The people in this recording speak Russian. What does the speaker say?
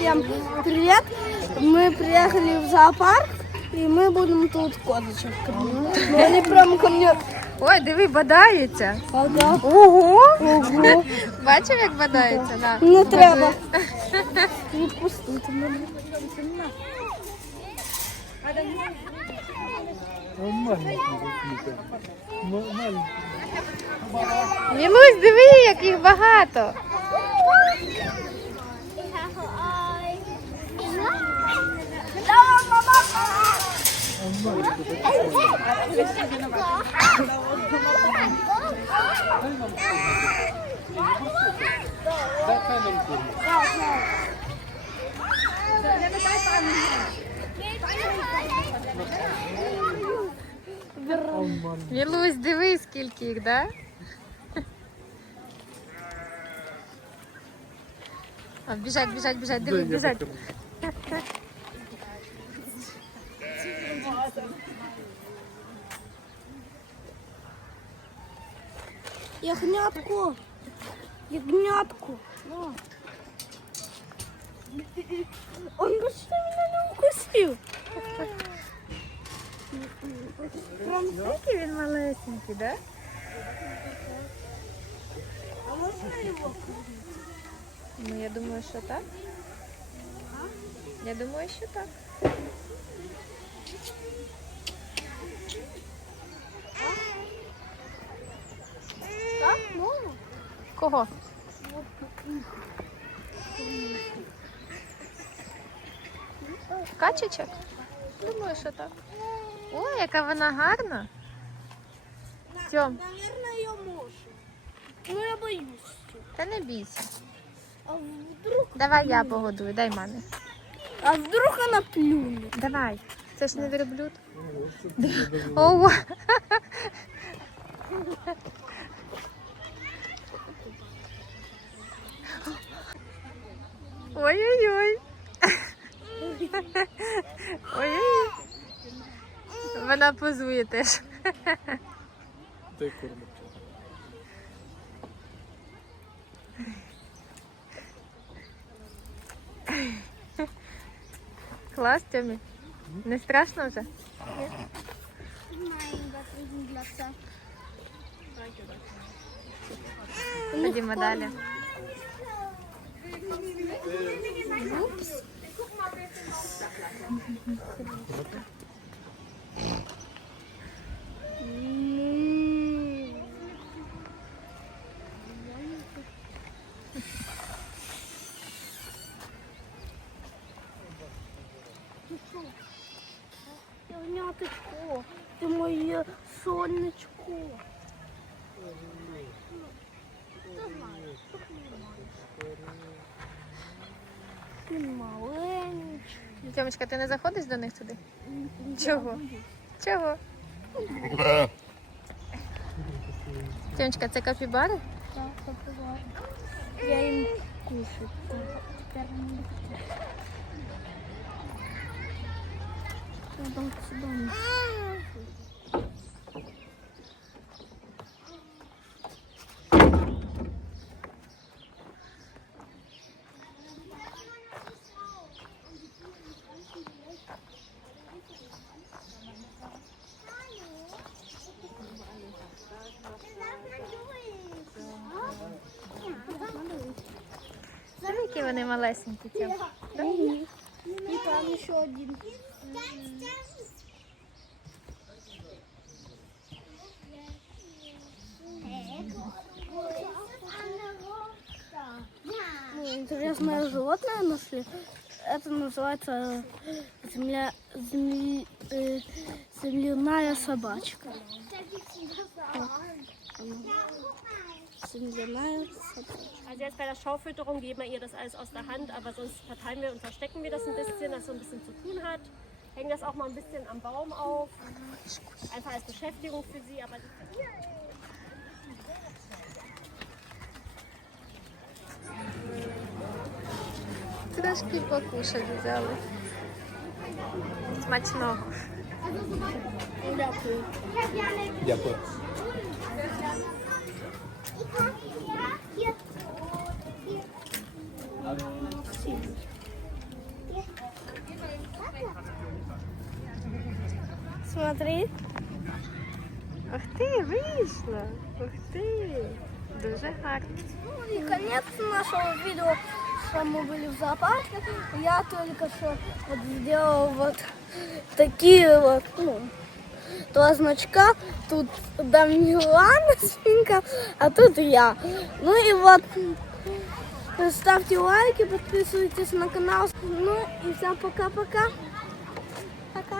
всем привет. Мы приехали в зоопарк, и мы будем тут козочек кормить. Ну, они прям ко мне... Ой, диви, бадається. Ага. Ого! Ого. Бачив, як бадається? На. Не треба. Відпустити мене. Мілусь, диви, як їх багато. Мілусь, диви, скільки їх, да? О, біжать, біжать, біжать, диви, Дай я біжать. Ягнятку. Ягнятку. На. Он почти меня не укусил. Прям скільки він малесенький, да? А можно его? Ну, я думаю, що так. Я думаю, що так. Так, Кого? Качечок? Думаю, що так. Ой, яка вона гарна. Тьом, Наверное, я можу. Ну, я боюсь. та не бійся. А вдруг, Давай я погодую, дай мамі. а вдруг она плюнет? Давай. Це ж не верблюд. Ого. Ой-ой-ой. Ой-ой. Вона позує теж. Дай кормит. Клас, Тьомі. Не страшно вже? Ходімо далі. Ягняточко, ти моє сонечко. Маленький. Тьомочка, ти не заходиш до них туди? Чого? Чого? Тьомочка, це капібари? Так, попиваю. Я їм кушаю. Тепер не вони малесенькі. Тьом. И там еще один. Ну, Интересное животное нашли. Это называется земля, земли, э, земляная собачка. Вот она. Земляная собачка. Also jetzt bei der Schaufütterung geben wir ihr das alles aus der Hand, aber sonst verteilen wir und verstecken wir das ein bisschen, dass so ein bisschen zu tun hat. Hängen das auch mal ein bisschen am Baum auf. Einfach als Beschäftigung für sie, aber Трошки покушать взяли. Смачного. Дякую. Дякую. Смотри. Ух ти, вийшло. Ух ти. Дуже гарно. Ну и конец нашего видео, что мы были в зоопарке. Я только что вот сделал вот такие вот, ну, два значка. Тут Дамилана свинка, а тут я. Ну и вот, ставьте лайки, подписывайтесь на канал. Ну и всем пока-пока. Пока.